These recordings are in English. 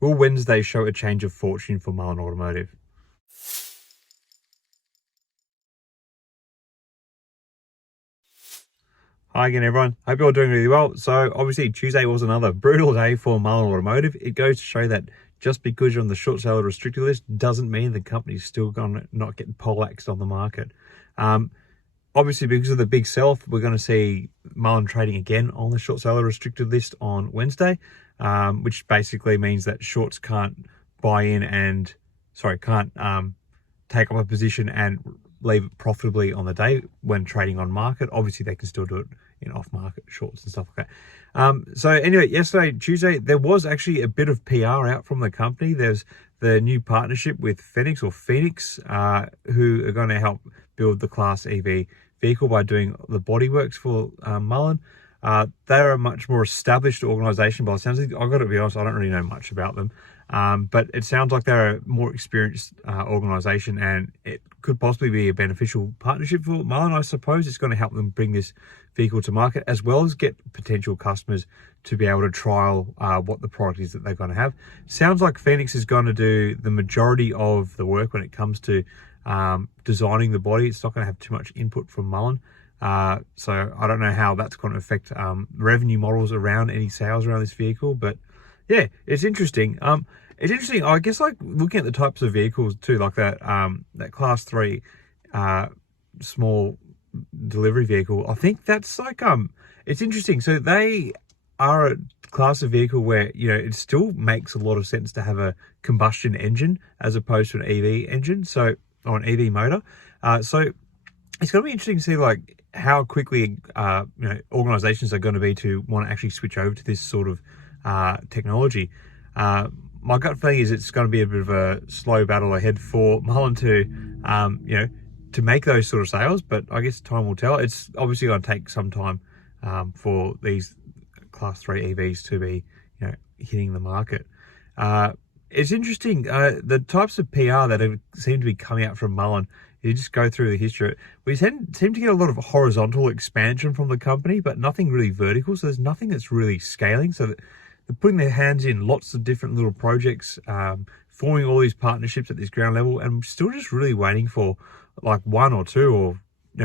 Will Wednesday show a change of fortune for Mullen Automotive? Hi again, everyone. Hope you're all doing really well. So obviously Tuesday was another brutal day for Mullen Automotive. It goes to show that just because you're on the short seller restricted list doesn't mean the company's still going to not get poleaxed on the market. Obviously, because of the big sell-off, we're going to see Mullen trading again on the short seller restricted list on Wednesday, which basically means that shorts can't buy in and, can't take up a position and leave it profitably on the day when trading on market. Obviously, they can still do it in off-market shorts and stuff like that. So anyway, yesterday, Tuesday, there was actually a bit of PR out from the company. There's the new partnership with Phenix who are going to help build the Class EV vehicle by doing the bodyworks for Mullen. They're a much more established organisation, but it sounds like, I've got to be honest, I don't really know much about them. But it sounds like they're a more experienced organisation, and it could possibly be a beneficial partnership for Marion. I suppose it's going to help them bring this vehicle to market, as well as get potential customers to be able to trial what the product is that they're going to have. Sounds like Phenix is going to do the majority of the work when it comes to designing the body. It's not going to have too much input from Mullen. So I don't know how that's going to affect revenue models around any sales around this vehicle, but yeah, it's interesting. It's interesting, I guess, like looking at the types of vehicles too, like that Class 3 small delivery vehicle. I think that's like it's interesting. So they are a class of vehicle where, you know, it still makes a lot of sense to have a combustion engine as opposed to an EV engine, so, or an EV motor. So it's going to be interesting to see like how quickly organizations are going to be to want to actually switch over to this sort of technology. My gut feeling is it's going to be a bit of a slow battle ahead for Mullen to to make those sort of sales, but I guess time will tell. It's obviously going to take some time for these Class 3 EVs to be hitting the market. It's interesting, the types of PR that seem to be coming out from Mullen. You just go through the history. We seem to get a lot of horizontal expansion from the company, but nothing really vertical. So there's nothing that's really scaling. So that they're putting their hands in lots of different little projects, forming all these partnerships at this ground level, and still just really waiting for like one or two, or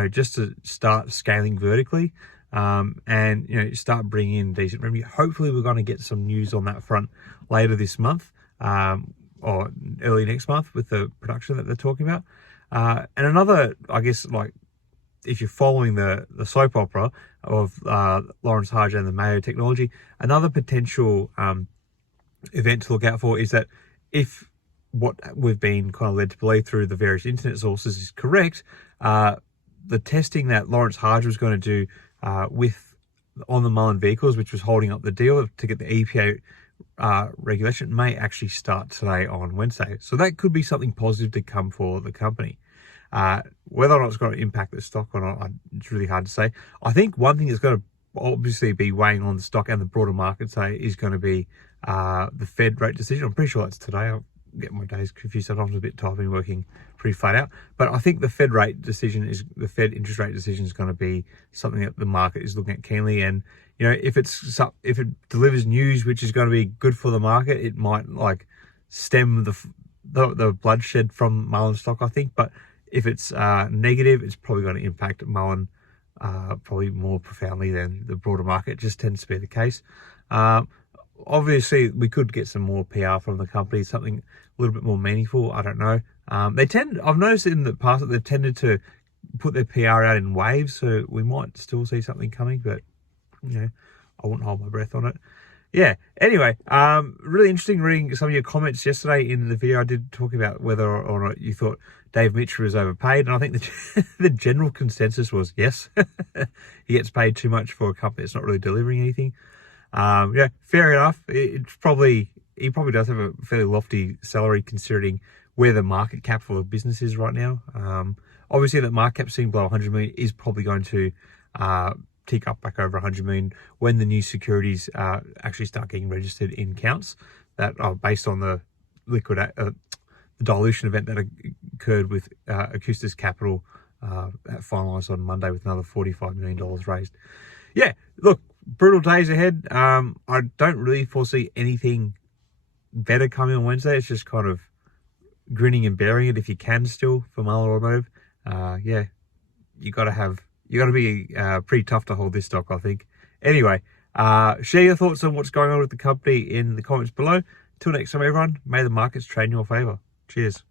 just to start scaling vertically, and start bringing in decent revenue. Hopefully, we're going to get some news on that front later this month, or early next month with the production that they're talking about. And another, I guess, like if you're following the soap opera of Lawrence Harger and the Mayo technology, another potential event to look out for is that if what we've been kind of led to believe through the various internet sources is correct, the testing that Lawrence Harger was going to do on the Mullen vehicles, which was holding up the deal to get the EPA regulation, may actually start today on Wednesday. So that could be something positive to come for the company. Whether or not it's going to impact the stock or not, it's really hard to say. I think one thing that's going to obviously be weighing on the stock and the broader market today is going to be the Fed rate decision. I'm pretty sure that's today. I'll get my days confused. Sometimes I'm a bit tired, I've been working pretty flat out. But I think the Fed interest rate decision is going to be something that the market is looking at keenly. And if it delivers news which is going to be good for the market, it might like stem the bloodshed from Mullen stock, I think. But if it's negative, it's probably going to impact Mullen probably more profoundly than the broader market. It just tends to be the case. Obviously, we could get some more PR from the company, something a little bit more meaningful. I don't know. I've noticed in the past that they've tended to put their PR out in waves, so we might still see something coming, but I wouldn't hold my breath on it. Yeah, anyway, really interesting reading some of your comments yesterday in the video. I did talk about whether or not you thought Dave Mitchell was overpaid, and I think the general consensus was yes. He gets paid too much for a company that's not really delivering anything. Fair enough. He probably does have a fairly lofty salary considering where the market cap for the business is right now. Obviously, that market cap sitting below 100 million is probably going to tick up back over 100 million when the new securities actually start getting registered in counts that are based on the the dilution event that occurred with Acustis Capital that finalised on Monday with another $45 million raised. Yeah, look, brutal days ahead. I don't really foresee anything better coming on Wednesday. It's just kind of grinning and bearing it if you can still for Mullen Automotive. Yeah, you got to be pretty tough to hold this stock, I think. Anyway, share your thoughts on what's going on with the company in the comments below. Till next time, everyone, may the markets trade in your favor. Cheers.